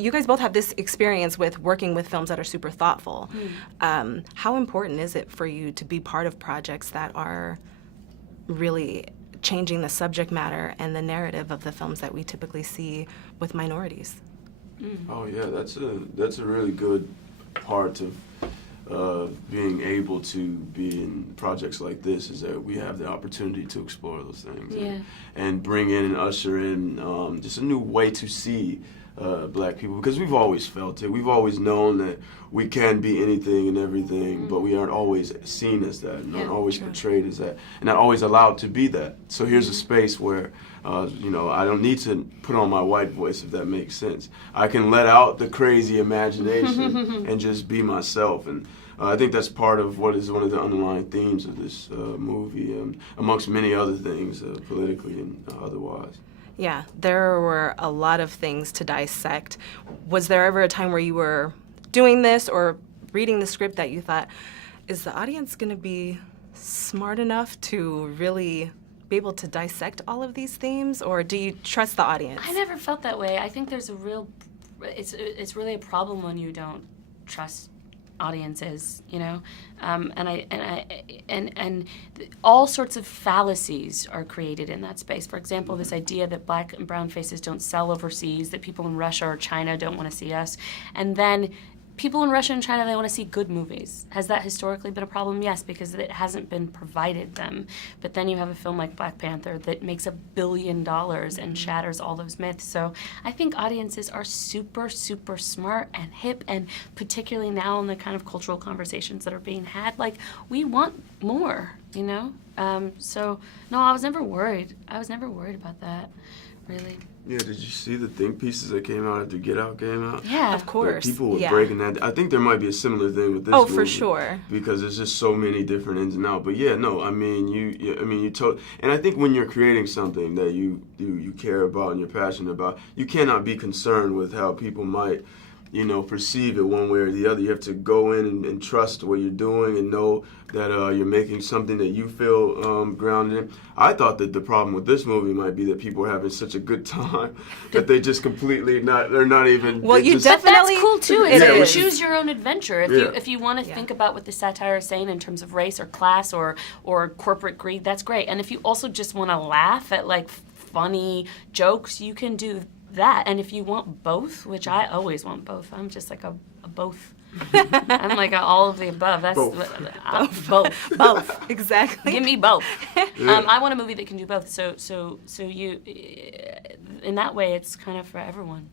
You guys both have this experience with working with films that are super thoughtful. How important is it for you to be part of projects that are really changing the subject matter and the narrative of the films that we typically see with minorities? Oh yeah, that's a really good part of being able to be in projects like this, is that we have the opportunity to explore those things and bring in and usher in just a new way to see Black people, because we've always felt it. We've always known that we can be anything and everything, but we aren't always seen as that, and aren't always portrayed as that, and not always allowed to be that. So here's a space where, I don't need to put on my white voice, if that makes sense. I can let out the crazy imagination and just be myself. And I think that's part of what is one of the underlying themes of this movie, amongst many other things, politically and otherwise. Yeah, there were a lot of things to dissect. Was there ever a time where you were doing this or reading the script that you thought, is the audience going to be smart enough to really be able to dissect all of these themes, or do you trust the audience? I never felt that way. I think there's it's really a problem when you don't trust audiences, and all sorts of fallacies are created in that space. For example, this idea that Black and brown faces don't sell overseas, that people in Russia or China don't want to see us, and then people in Russia and China, they want to see good movies. Has that historically been a problem? Yes, because it hasn't been provided them. But then you have a film like Black Panther that makes $1 billion and shatters all those myths. So I think audiences are super, super smart and hip, and particularly now in the kind of cultural conversations that are being had, like, we want more, So, no, I was never worried. I was never worried about that, really. Yeah, did you see the think pieces that came out after Get Out came out? Yeah, of course. Like, people were breaking that. I think there might be a similar thing with this movie. Oh, for sure. Because there's just so many different ins and outs. But yeah, no, and I think when you're creating something that you care about and you're passionate about, you cannot be concerned with how people might, perceive it one way or the other. You have to go in and trust what you're doing and know that you're making something that you feel grounded in. I thought that the problem with this movie might be that people are having such a good time that they just completely they're not even. Well, you But definitely. that's cool too. It's choose your own adventure. If you want to think about what the satire is saying in terms of race or class or corporate greed, that's great. And if you also just want to laugh at like funny jokes, you can do that. And if you want both, which I always want both, I'm just like a both. I'm like all of the above. That's Both. Exactly. Give me both. I want a movie that can do both. So you, in that way, it's kind of for everyone.